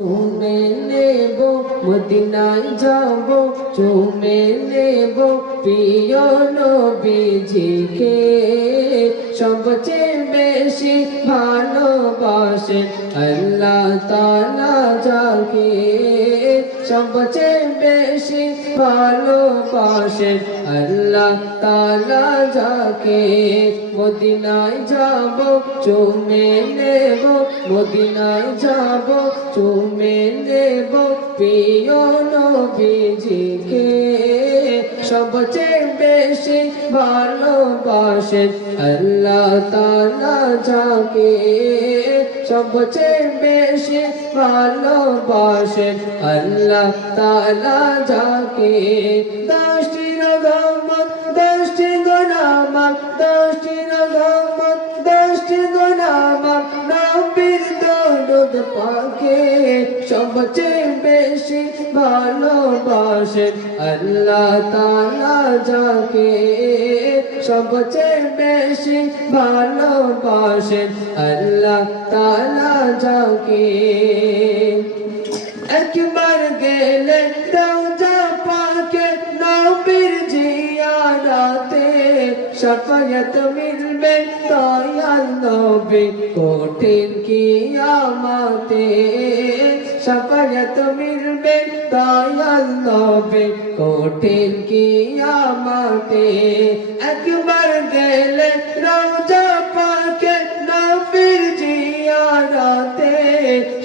চুমে নেব মদিনায় যাব। চুমে নেব প্রিয় নবীজিকে। সবচেয়ে বেশি ভালোবাসে আল্লাহ তালা যাকে। সবচেয়ে বেশি ভালোবাসে আল্লাহ তালা যাকে। মদিনায় যাব, চুমে নেব, মদিনায় যাব, চুমে নেব। প্রিয় নবীজিকে সবচেয়ে বেশি ভালোবাসে আল্লাহ তালা যাকে সবচেয়ে বেশি ভালোবাসে আল্লাহ তালা যাকে দশটির রগমত পাকে সবচেয়ে বেশি ভালোবাসে আল্লাহ তালা যাকে। সবচেয়ে বেশি ভালোবাসে আল্লাহ তালা যাকে। একবার গেলে রওজা শফায়ত মিলবে দয়াল নবী, কঠিন কিয়ামতে। শফায়ত মিলবে দয়াল নবী, কঠিন কিয়ামতে। একবার গেলে রওজা পাকে নবীর জিয়ারাতে।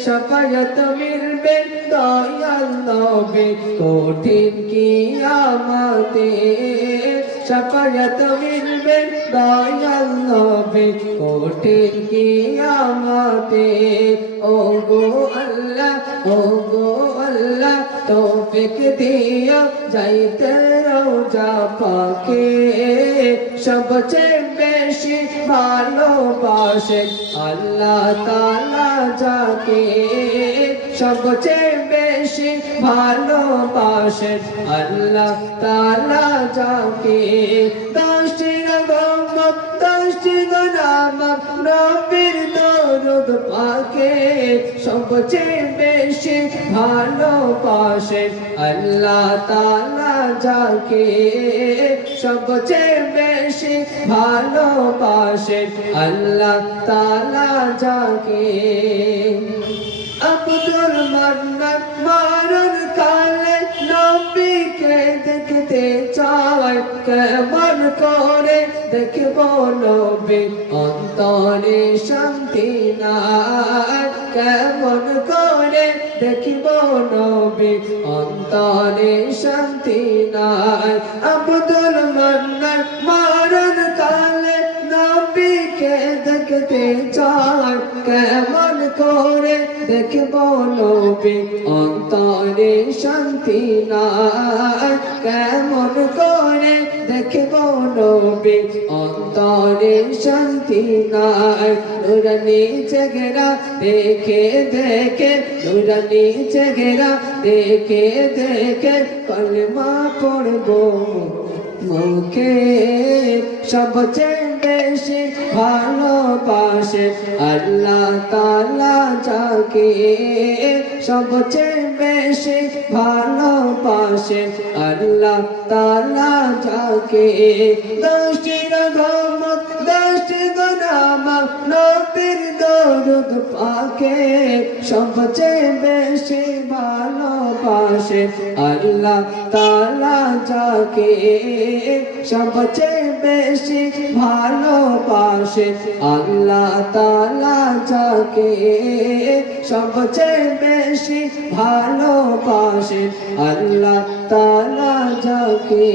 শফায়ত মিলবে দয়াল নবী, কঠিন কিয়ামতে। শফায়ত মিলবে, দয়াল নবী কঠিন কিয়ামতে ও গো আল্লাহ ও গো আল্লাহ, তৌফিক দিয়া যাইতে রওজা পাকে সবচেয়ে বেশি ভালোবাসে আল্লাহ তালা যাকে। সবচেয়ে বেশি ভালোবাসে আল্লাহ তালা যাকে দশটি রকমত দশটি গুণামত নবীর দরুদ পাকে সবচেয়ে বেশি ভালোবাসে আল্লাহ তালা যাকে সবচেয়ে বেশি ভালোবাসে আল্লাহ তালা যাকে আব্দুল মান্নান মারুন কালে নবীকে দেখতে চাই কেমন করে দেখব নবী? অন্তরে শান্তি নাই, কেমন করে দেখিব নবী? অন্তরে শান্তি নাই, আব্দুল মান্নান মারুন কালে নবীকে দেখতে চাই কেমন করে দেখব নবী অন্তরে শান্তি নাই। কেমন করে দেখব নবী অন্তরে শান্তি নাই। নুরানি চেহারা দেখে দেখে নুরানি চেহারা দেখে দেখে, কলমা পড়ব মুখে। সবচেয়ে বেশি ভালোবাসে, আল্লাহ তালা যাকে সবচেয়ে বেশি ভালোবাসে, আল্লাহ তালা যাকে রকমত দশটি গুণামত নবীর দরুদ পাকে সবচেয়ে বেশি ভালোবাসে, আল্লাহ তালা যাকে সবচেয়ে বেশি ভালোবাসে, আল্লাহ তালা যাকে সবচেয়ে বেশি ভালোবাসে, আল্লাহ তালা যাকে